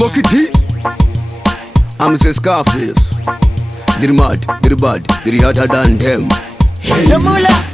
Smoky T. I'm say Scarface. They're mad, they're bad, they're hotter than them. Hey.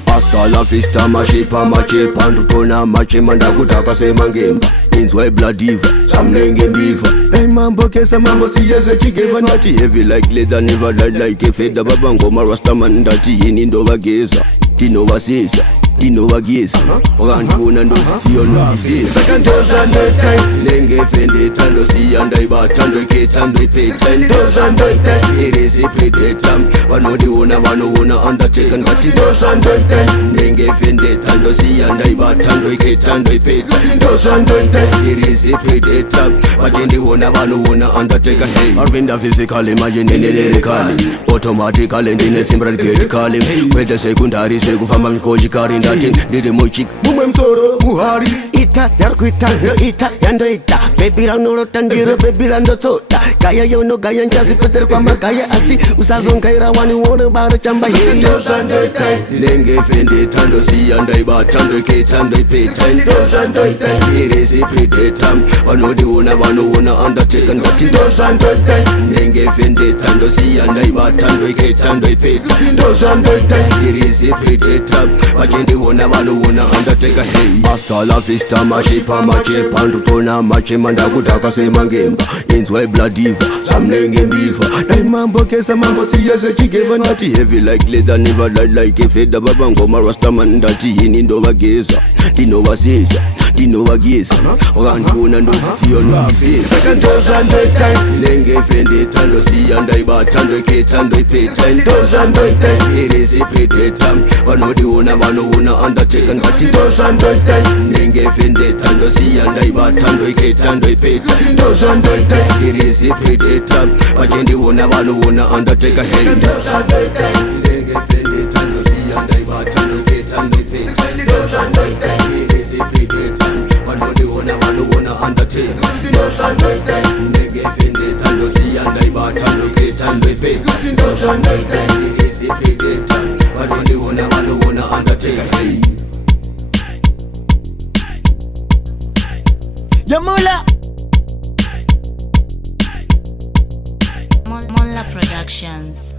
Hasta la vista, mashipa, machipa, ndukona, machimanda, kutaka sema ngemba. Inzwa ebla diva, samlenge mbiva. Hey mambo kesa mambo siyeze chigeva. Nati heavy like leather, never light like a feather. Babango marastaman, ndati yini ndo wageza. Tino wasisa, tino wageza. Wakantuna ndo sisiyo no isisa. Second dose and the time. Lenge fende tando siyanda ibatando iketando ipeta. Dose and the time. Irisi predator. Wanodi wano undertaken. Kati dose and the time. Lenge fende tando siyanda ibatando iketando ipeta. Dose and the time. Irisi predator. Wajendi wano undertaken. Hey, Arvinda physically, imagine lyrically. Automatically, ndine sympathetically. Kwete sekundari sekufamba mkojikari ndati ndiri muchik mumwe msoro muhari ita yarkuita ita yandoita baby ranorota ndiro baby randotota gaya yono gaya nchazi peter kwa magaya asi usazongaira wani wone bara chamba hei dozandoita lenge fende tando siyanda ibatando ketando ipeta dozandoita irisi predator wanodi wano undertaken ngati dozandoita lenge fende tando siyanda ibatando ketando ipeta dozandoita irisi predator wajendi wona undertaker. Hey, hasta la vista, mashipa, machipa, ndukona, machimanda, kutaka sema ngemba. Inzwa ebla diva, samlenge mbiva. Hey mambo kesa mambo siyeze chigeva. Nati heavy like leather, never light like a feather. Babango marastaman, ndati yini ndo wageza. Tino wasisa, tino wageza. Wakantuna ndo sisiyo no isisa. Second dose and the time. Lenge fende tando siyanda ibatando iketando ipeta. Dose and the time. Irisi predator. Wanodi wano undertaken. Kati dose and the time. Lenge fende tando siyanda ibatando iketando ipeta. Dose and the time. Irisi predator. Wajendi wano undertaken. Hey, dose and the time. Lenge fende tando siyanda ibatando iketando ipeta. Dose and the time. Irisi predator. Wanodi wano undertaken. Dose and the time. Lenge fende tando siyanda ibatando iketando ipeta. Dose and the time. Irisi predator. Wanodi wano undertaken. Hey. Yamula Mola Productions.